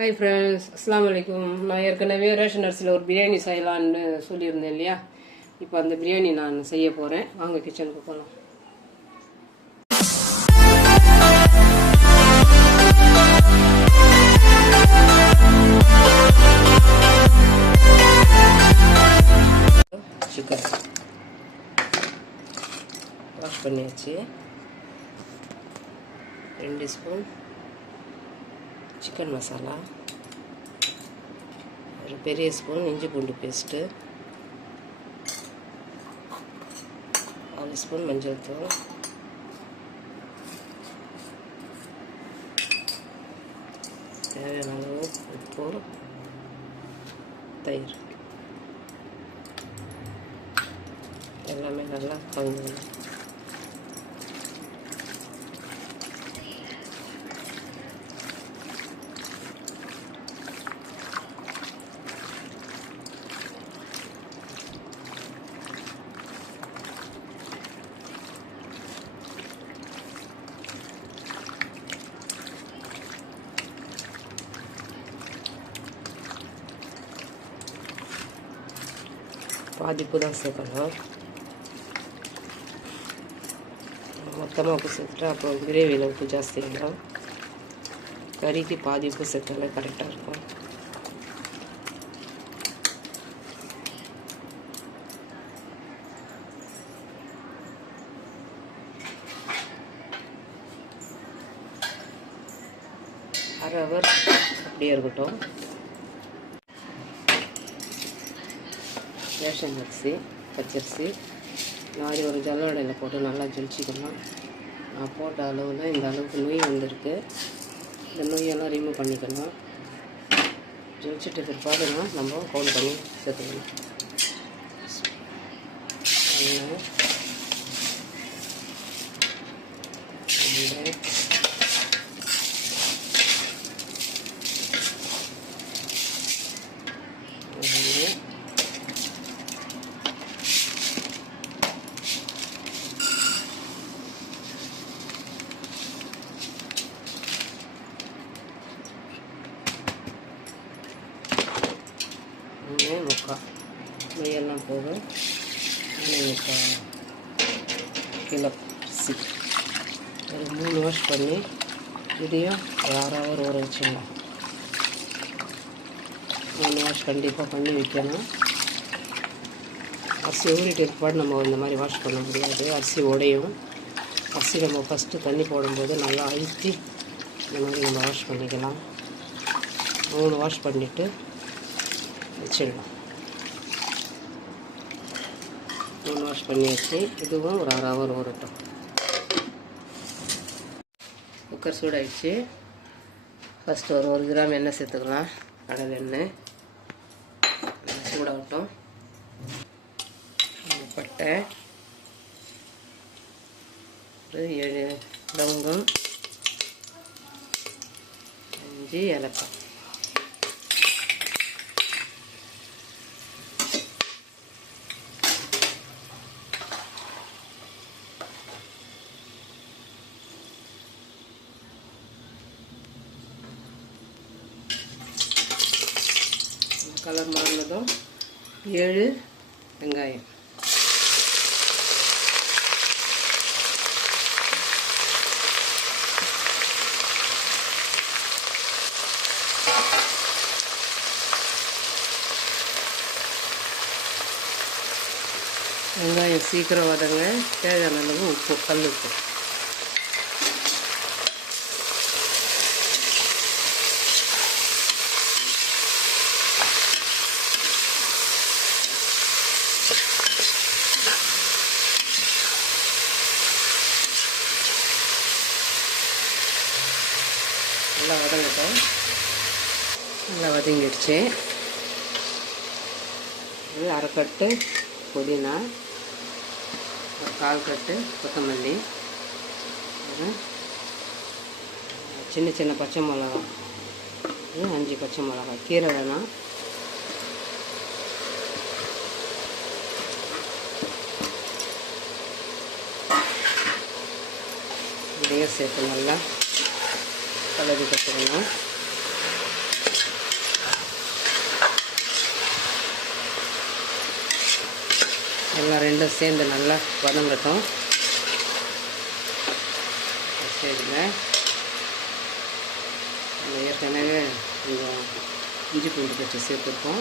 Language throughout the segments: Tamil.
ஹாய் ஃப்ரெண்ட்ஸ், அஸ்ஸலாமு அலைக்கும். நான் ஏற்கனவே ரேஷன் அரிசியில் ஒரு பிரியாணி செய்யலான்னு சொல்லியிருந்தேன் இல்லையா? இப்போ அந்த பிரியாணி நான் செய்ய போகிறேன். வாங்க கிச்சனுக்கு போகலாம். சிக்கன் வாஷ் பண்ணியாச்சு. 2 ஸ்பூன் சிக்கன் மசாலா, ஒரு பெரிய ஸ்பூன் இஞ்சி பூண்டு பேஸ்ட்டு, 1 ஸ்பூன் மஞ்சள் தூள், தேவையான அளவு உப்பு, தயிர் எல்லாமே நல்லா கலந்துக்கணும். பாதி உப்பு தான் சேர்க்கணும். மொத்தமாக உப்பு சேர்த்துட்டு அப்புறம் கிரேவியில் உப்பு ஜாஸ்தி ஆகிடும். கறிக்கு பாதி உப்பு சேர்த்தாலே கரெக்டாக இருக்கும். அரை ஹவர் அப்படியே இருக்கட்டும். ரேஷன் அரிசி, பச்சரிசி மாதிரி ஒரு ஜல்லடையில் போட்டு நல்லா ஜலிச்சிக்கணும். நான் போட்ட அளவில் இந்த அளவுக்கு நொய் வந்திருக்கு. இந்த நொய்யெல்லாம் ரிமூவ் பண்ணிக்கணும். ஜலிச்சிட்டு பிற்பாடுனா நம்ம கவுண்ட் பண்ணி சேர்த்துக்கணும். முக்கால் நெய்யெல்லாம் போக 3 கிலோ அரிசி ஒரு 3 வாஷ் பண்ணி இதையும் ஒரு 1/2 ஹவர் ஊற வச்சிடலாம். 3 வாஷ் கண்டிப்பாக பண்ணி வைக்கணும். அரிசி ஊறிட்டு இருப்பாடு நம்ம இந்த மாதிரி வாஷ் பண்ண முடியாது. அரிசி உடையும். அரிசி நம்ம ஃபஸ்ட்டு தண்ணி போடும்போது நல்லா அழுத்தி இந்த மாதிரி நம்ம வாஷ் பண்ணிக்கலாம். 3 வாஷ் பண்ணிவிட்டு வச்சிடலாம். 3 வாஷ் பண்ணி வச்சு இதுவும் ஒரு 1/2 ஹவர் ஊறட்டும். குக்கர் சூடாகிடுச்சு. ஃபஸ்ட்டு ஒரு 1 கிராம் எண்ணெய் சேர்த்துக்கலாம். கடலை எண்ணெய் சூடாகட்டும். பட்டை, ஒரு 7 லவங்கம், 5 ஏலக்காய், கலர் மாறினதும் 7 வெங்காயம், வெங்காயம் சீக்கிரம் வதங்க. தேவையான அளவு உப்பு, கல் உப்பு. நல்லா வதங்கட்டும். நல்லா வதங்கிடுச்சு. இது 1/2 கட்டு புதினா, ஒரு 1/4 கட்டு கொத்தமல்லி, சின்ன சின்ன பச்சை மிளகா, 5 பச்சை மிளகா. கீரை வேணாம். இதையும் சேர்த்து நல்லா கலரி கற்றுக்கணும். எல்லாம் ரெண்டும் சேர்ந்து நல்லா வதங்கட்டும். சரிங்க, ஏற்கனவே கொஞ்சம் இஞ்சி பூண்டு பேஸ்ட்டு சேர்த்துருக்கோம்.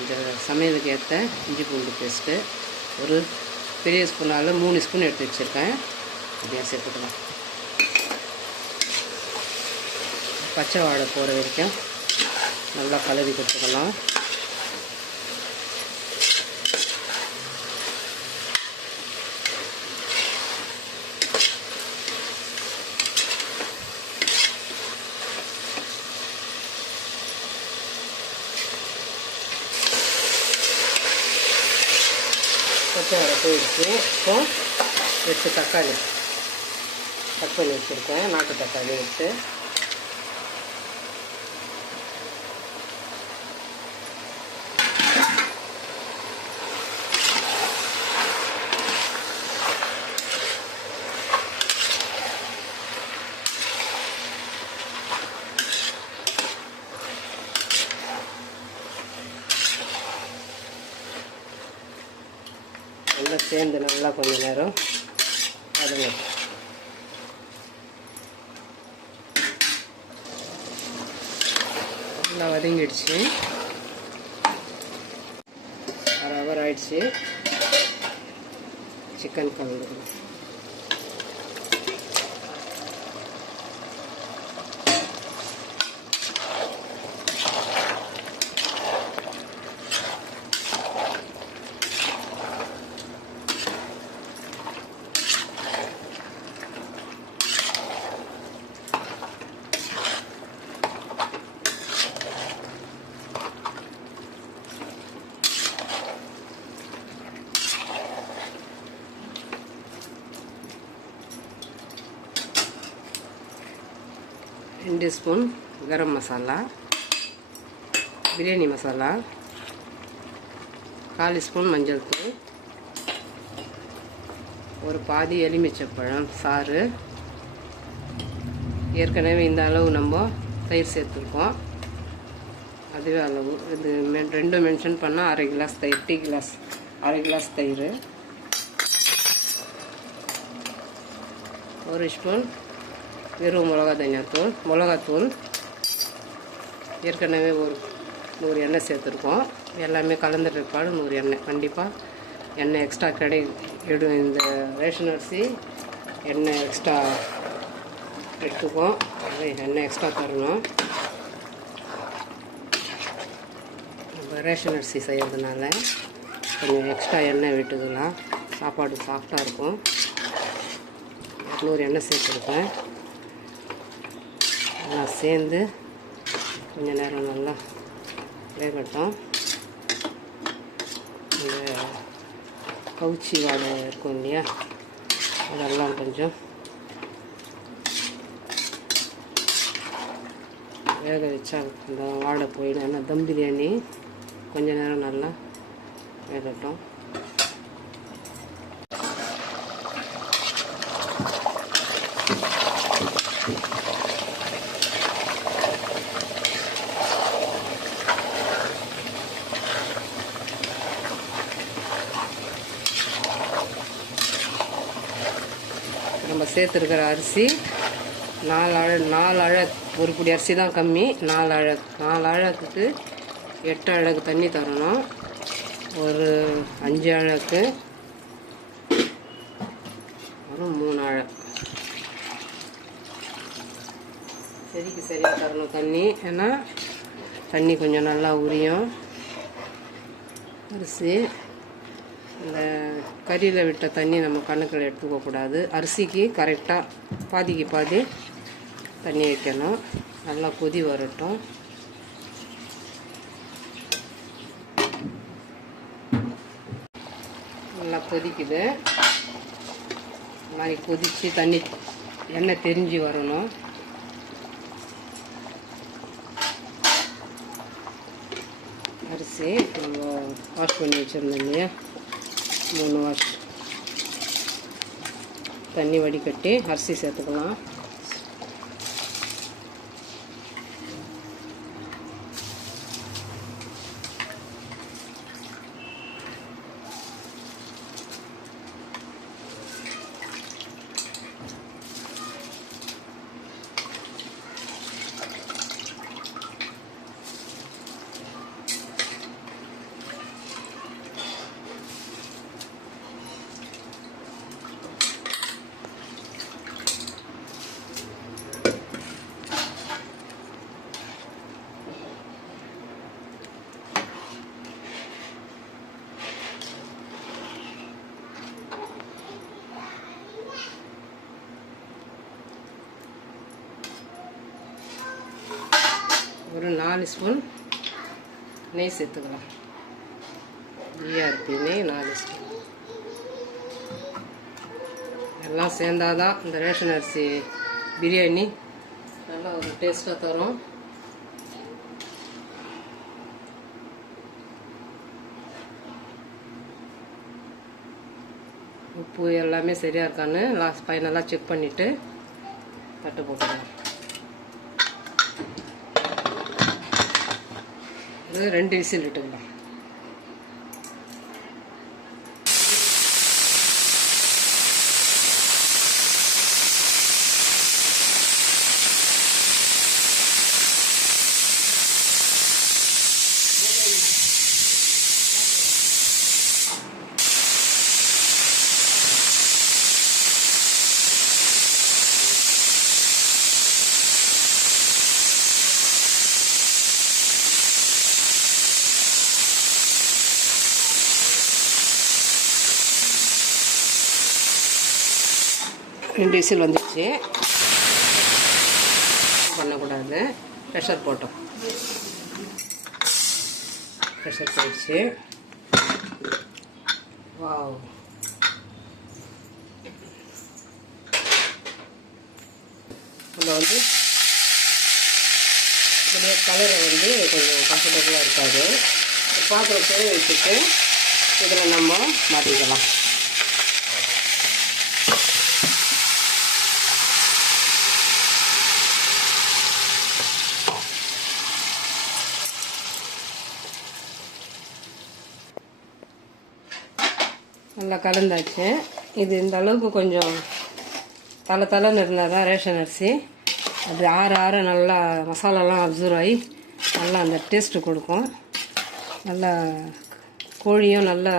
இந்த சமையலுக்கு ஏற்ற இஞ்சி பூண்டு பேஸ்ட்டு ஒரு பெரிய ஸ்பூனால் 3 ஸ்பூன் எடுத்து வச்சுருக்கேன். அப்படியே சேர்த்துக்கலாம். பச்சை வாடை போகிற வரைக்கும் நல்லா கலரி கொடுத்துக்கலாம். பச்சை வாடை போயிடுச்சு. இப்போ 8 தக்காளி கட் பண்ணி வச்சுருக்கேன். நாட்டு தக்காளி எடுத்து நல்லா சேர்ந்து நல்லா கொஞ்சம் நேரம் அதுங்க நல்லா வதங்கிடுச்சு. 1/2 ஹவர் ஆயிடுச்சு. சிக்கன் கலந்துக்கணும். ரெண்டு ஸ்பூன் கரம் மசாலா, பிரியாணி மசாலா, 1/4 ஸ்பூன் மஞ்சள் தூள், ஒரு பாதி எலுமிச்சப்பழம் சாறு. ஏற்கனவே இந்த அளவு நம்ம தயிர் சேர்த்துருக்கோம். அதுவே அளவு. இது ரெண்டும் மென்ஷன் பண்ணால் 1/2 கிளாஸ் தயிர், டீ கிளாஸ் 1/2 கிளாஸ் தயிர், 1 ஸ்பூன் வெறும் மிளகாத்தூள். ஏற்கனவே ஒரு 100 எண்ணெய் சேர்த்துருக்கோம். எல்லாமே கலந்த பிற்பாடு 100 எண்ணெய். கண்டிப்பாக எண்ணெய் எக்ஸ்ட்ரா இந்த ரேஷன் அரிசி எண்ணெய் எக்ஸ்ட்ரா எடுத்துக்குவோம். எண்ணெய் எக்ஸ்ட்ரா தரணும். நம்ம ரேஷன் அரிசி செய்கிறதுனால கொஞ்சம் எக்ஸ்ட்ரா எண்ணெய் விட்டுக்கலாம். சாப்பாடு சாஃப்டாக இருக்கும். 200 எண்ணெய் சேர்த்துருக்கேன். எல்லாம் சேர்ந்து கொஞ்சம் நேரம் நல்லா வேகட்டும். இந்த கவுச்சி வாடை இருக்கும் இல்லையா, அதெல்லாம் கொஞ்சம் வேக வச்சா இந்த வாடை போயிடும். ஏன்னா தம் பிரியாணி கொஞ்சம் நேரம் நல்லா வேகட்டும். நம்ம சேர்த்துருக்கிற அரிசி 4 அழகு, ஒரு பிடி அரிசி தான் கம்மி. 4 அழகுக்கு 8 அழகு தண்ணி தரணும். ஒரு 5 அழகு, ஒரு 3 அழகு சரியாக தரணும் தண்ணி. ஏன்னா தண்ணி கொஞ்சம் நல்லா உரியும். அரிசி இந்த கறியில் விட்ட தண்ணி நம்ம கணக்கில் எடுத்துக்கக்கூடாது. அரிசிக்கு கரெக்டாக பாதிக்கு பாதி தண்ணி வைக்கணும். நல்லா கொதி வரட்டும். நல்லா கொதிக்குது. மாதிரி கொதித்து தண்ணி எண்ணெய் தெரிஞ்சு வரணும். அரிசி நம்ம வாஷ் பண்ணி வச்சுருந்தோம் இல்லையா, 3 வாஷ் தண்ணி வடிகட்டி அரிசி சேர்த்துக்கலாம். 4 ஸ்பூன் நெய் சேர்த்துக்கலாம். GRP நெய் 4 ஸ்பூன். எல்லாம் சேர்ந்தாதான் இந்த ரேஷன் அரிசி பிரியாணி நல்லா ஒரு டேஸ்ட்டாக தரும். உப்பு எல்லாமே சரியாக இருக்கான்னு ஃபைனலாக செக் பண்ணிவிட்டு தட்டு போட்டுக்கலாம். இது 2 விசில் விட்டுக்கலாம். ரெண்டு விசில் வந்துடுச்சு. பண்ணக்கூடாது, ப்ரெஷர் போட்டோம். ப்ரெஷர் போயிடுச்சு. வாவ், நம்ம வந்து இந்த கலரை வந்து கொஞ்சம் கம்ஃபர்டபுளாக இருக்காது. பாத்திரத்தை வச்சுட்டு இதில் நம்ம மாற்றிக்கலாம். நல்லா கலந்தாச்சு. இது இந்த அளவுக்கு கொஞ்சம் தலைன்னு இருந்தால் தான் ரேஷன் அரிசி. அது ஆற நல்லா மசாலாலாம் அப்சர்வ் ஆகி நல்லா அந்த டேஸ்ட்டு கொடுக்கும். நல்லா கோழியும் நல்லா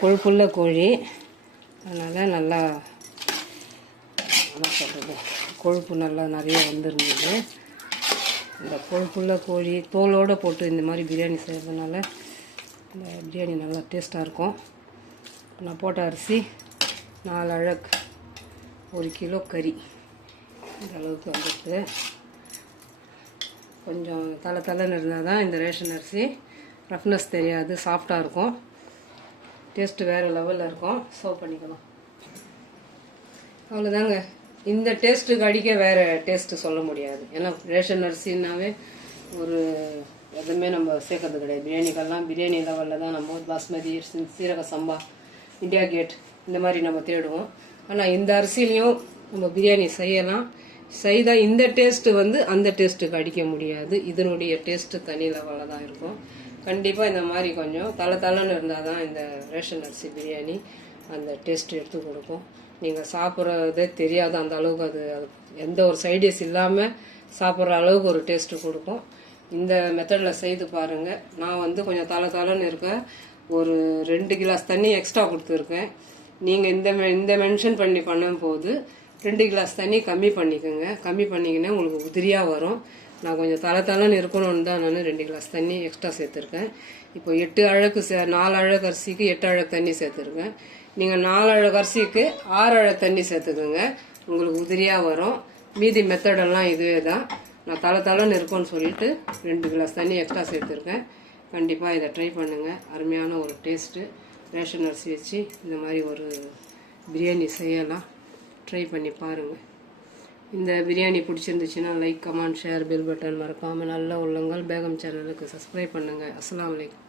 கொழுப்புள்ள கோழி, அதனால் நல்லா என்ன சொல்கிறது, கொழுப்பு நல்லா நிறைய வந்துருந்தது. இந்த கொழுப்புள்ள கோழி தோலோடு போட்டு இந்த மாதிரி பிரியாணி செய்கிறதுனால இந்த பிரியாணி நல்லா டேஸ்ட்டாக இருக்கும். நான் போட்ட அரிசி 4 அழகு, 1 கிலோ கறி இந்த அளவுக்கு வந்துட்டு. கொஞ்சம் தலைன்னு இருந்தால் தான் இந்த ரேஷன் அரிசி ரஃப்னஸ் தெரியாது, சாஃப்டாக இருக்கும், டேஸ்ட்டு வேறு லெவலில் இருக்கும். சர்வ் பண்ணிக்கலாம். அவ்வளோதாங்க. இந்த டேஸ்ட்டுக்கு அடிக்க வேறு டேஸ்ட்டு சொல்ல முடியாது. ஏன்னா ரேஷன் அரிசின்னாவே ஒரு எதுவுமே நம்ம சேர்க்கறது கிடையாது. பிரியாணிக்கெல்லாம் பிரியாணி லெவலில் தான் நம்ம பாஸ்மதி, சீரக சம்பா, இண்டியா கேட் இந்த மாதிரி நம்ம தேடுவோம். ஆனால் இந்த அரிசிலையும் நம்ம பிரியாணி செய்யலாம். செய்தால் இந்த டேஸ்ட்டு வந்து அந்த டேஸ்ட்டுக்கு அடிக்க முடியாது. இதனுடைய டேஸ்ட்டு தனி லெவலில் தான் இருக்கும். கண்டிப்பாக இந்த மாதிரி கொஞ்சம் தலைன்னு இருந்தால் தான் இந்த ரேஷன் அரிசி பிரியாணி அந்த டேஸ்ட்டு எடுத்து கொடுக்கும். நீங்கள் சாப்பிட்றதே தெரியாது அந்த அளவுக்கு. அது எந்த ஒரு சைடிஷ் இல்லாமல் சாப்பிட்ற அளவுக்கு ஒரு டேஸ்ட்டு கொடுக்கும். இந்த மெத்தடில் செய்து பாருங்கள். நான் வந்து கொஞ்சம் தலைன்னு இருக்க ஒரு 2 கிளாஸ் தண்ணி எக்ஸ்ட்ரா கொடுத்துருக்கேன். நீங்கள் இந்த மென்ஷன் பண்ணி பண்ணும்போது 2 கிளாஸ் தண்ணி கம்மி பண்ணிக்கோங்க. கம்மி பண்ணிக்கினா உங்களுக்கு உதிரியாக வரும். நான் கொஞ்சம் தலைன்னு இருக்கணும்னு தான் நான் 2 கிளாஸ் தண்ணி எக்ஸ்ட்ரா சேர்த்துருக்கேன். இப்போ 8 அழகு 4 அழகு அரிசிக்கு 8 அழகு தண்ணி சேர்த்துருக்கேன். நீங்கள் 4 அழகு அரிசிக்கு 6 அழகு தண்ணி சேர்த்துக்கோங்க, உங்களுக்கு உதிரியாக வரும். மீதி மெத்தடெல்லாம் இதுவே தான். நான் தலைன்னு இருக்கும்னு சொல்லிட்டு 2 கிளாஸ் தண்ணி எக்ஸ்ட்ரா சேர்த்துருக்கேன். கண்டிப்பாக இதை ட்ரை பண்ணுங்கள். அருமையான ஒரு டேஸ்ட்டு. ரேஷன் அரிசி வச்சு இந்த மாதிரி ஒரு பிரியாணி செய்யலாம். ட்ரை பண்ணி பாருங்கள். இந்த பிரியாணி பிடிச்சிருந்துச்சுன்னா like, comment, share, bell button மறக்காமல் நல்ல உள்ளங்கள் பேகம் சேனலுக்கு சப்ஸ்கிரைப் பண்ணுங்கள். அஸ்ஸலாமு அலைக்கும்.